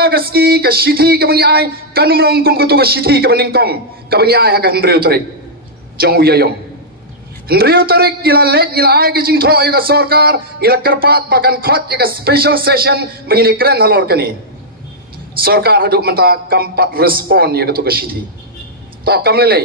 mata ke ski ke sithi ke bangi ai kanum long kum kutu ke sithi ke baning kong ke bangi ai ha ka hendreu tarik jong uyayong hendreu tarik gila let gila ai ke jing thro ya sarkar gila karpat bakan khot ya special session mengini keren halor kani sarkar haduk mata kampat respon ya kutu ke sithi to kam lelei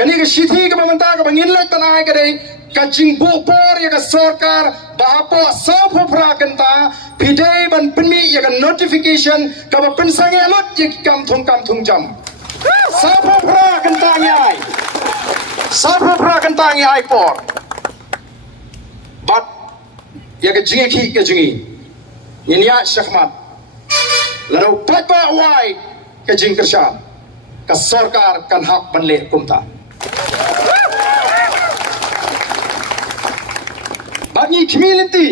kani ke sithi ke manta ke bangin let tanai ke dei kajing bupor ya ke sarkar bahapo sapo prakenta pidai ban penmi ya ke notification ke pensang elot ya kam thung jam sapo prakenta nyai sapo prakenta nyai por but ya ke jingi ke jingi ini ya syahmat lalu papa wai ke jing kersha ke sarkar kan hak ban le kumta bagi community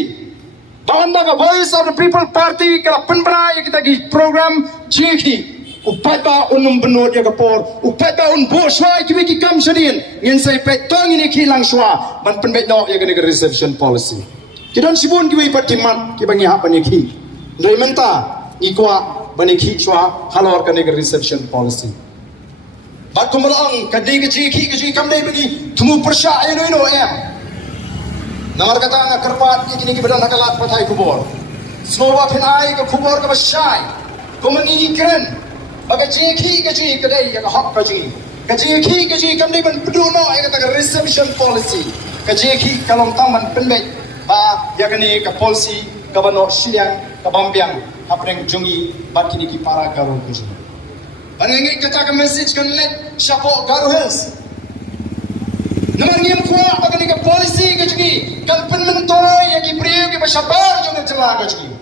banda ka voice of the people party kala penbra ya kita gi program jiki upata unum benod ya kapor upata un boswa ki kam sedin ngin sai pe tong ini ki lang shwa ban penbet no ya ga reservation policy kidon sibun ki party mat ki bangi ha ban ki doi menta ni kwa ban ki shwa halor ka reservation policy bat kumrang kadi ki jiki kam dai bagi tumu persya ya no em Namar kata na kerpat ini kini badan nakalat patai kubur. Semua penai ke kubur ke besyai. Kumani keren. Bagai jeki ke jeki kedai yang hak ke jeki. Ke jeki kami ban peduno yang kata reception policy. Ke jeki kalau taman penbet ba ya kini ke polisi ke bano siang ke bambiang apreng jungi bat kini ki para garu ke jeki. Bangi kata ke message kan let siapa garu hills. Naman ngiyam kuwa bagani ka policy ka jugi kan penmentoy yagi priyo ki basabar jung cela ka jugi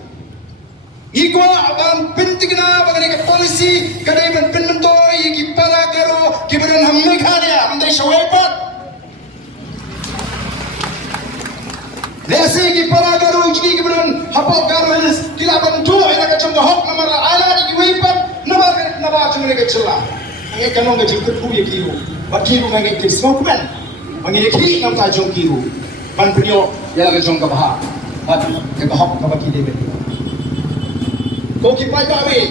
ngikwa aban pentigna bagani ka policy kadai ban penmentoy yagi para garo ki badan hamme khania amdai shawaipat desi ki para garo jugi ki badan hapo garo is kila ban tu ina ka chunga hok namar ala ki waipat namar naba chung ka cela ngai kanong ka jikut ku yagi ru bakiru ngai ki smokeman Mangini ki nam ta jong kiru ban penyo ya la jong ka bah bat ke bahok ka baki de ko ki pai ba we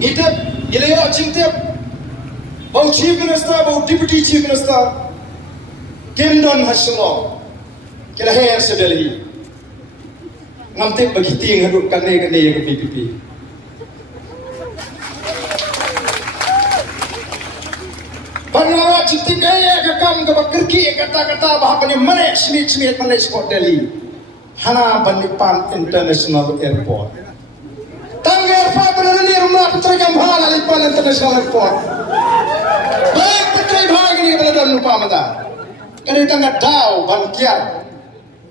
ite ile yo chingte bau chief minister bau deputy chief minister kendon hasmo kila her se delhi ngamte bagi ting haduk kan ne ke PPP Banglawa cinti kaya ke kam ke bakerki kata-kata bahapanya mana smith mana sport Delhi hana Banipan International Airport tangga airport benar ni rumah putri kamhala Banipan International Airport baik putri bahagi ni benar lupa mata kali tangga dau bangkiar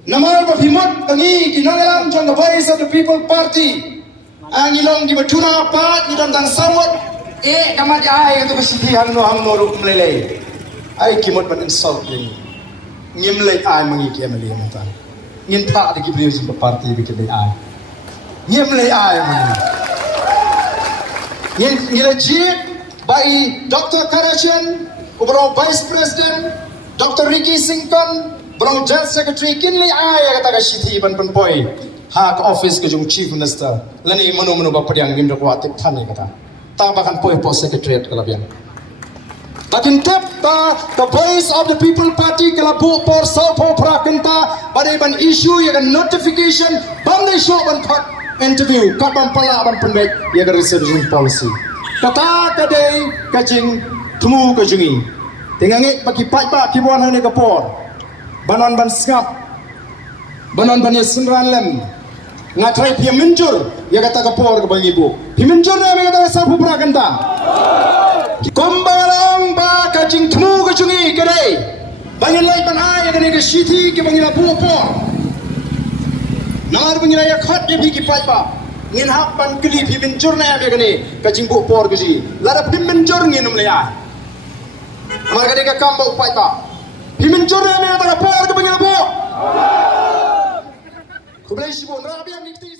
nama berhimut tangi kinangalang jong the voice of the people party angilong di betuna pat di dalam samut kamat ay itu kesedihan ham noruk melelei ay kimot ban insult ni ngimlei ay mangi kemeli mata ngin tha de gibriyo jing parti bikin ay ngimlei ay mangi ngin ngilajit by Dr. Karajan ubro vice president Dr. Ricky Sington bro general secretary kinlei ay kata kasithi ban penpoi ha ka office ke jung chief minister lani manu ba padiang ngim dak watik than ni kata tabakan post secretariat kalabian. Takin tep ta the voice of the people party kalabu por salpo prakenta badai ban issue ya kan notification bandai show ban kat interview kabam pala ban penbek ya kan reservation policy. Kata kadai kajing temu kajungi. Tengangi bagi pak kibuan hani kapor. Banon ban skap. Banon ban yasunran lem. Ngatrai pia menjur ya kata kapor ke bang ibu pimenjur na me kata sapu prakanta kombarang ba kajing temu kajungi kedai bangin lai ban ai ke ne sithi ke bangila por nar bangila ya khat je ki pai ba ngin hak ban kli pimenjur na me ke ne kajing por keji lara pimenjur nginum le ya amar ka de ka kam ba pai ba pimenjur na me kata kapor ke bangila Kublai sibon rabi yang nikti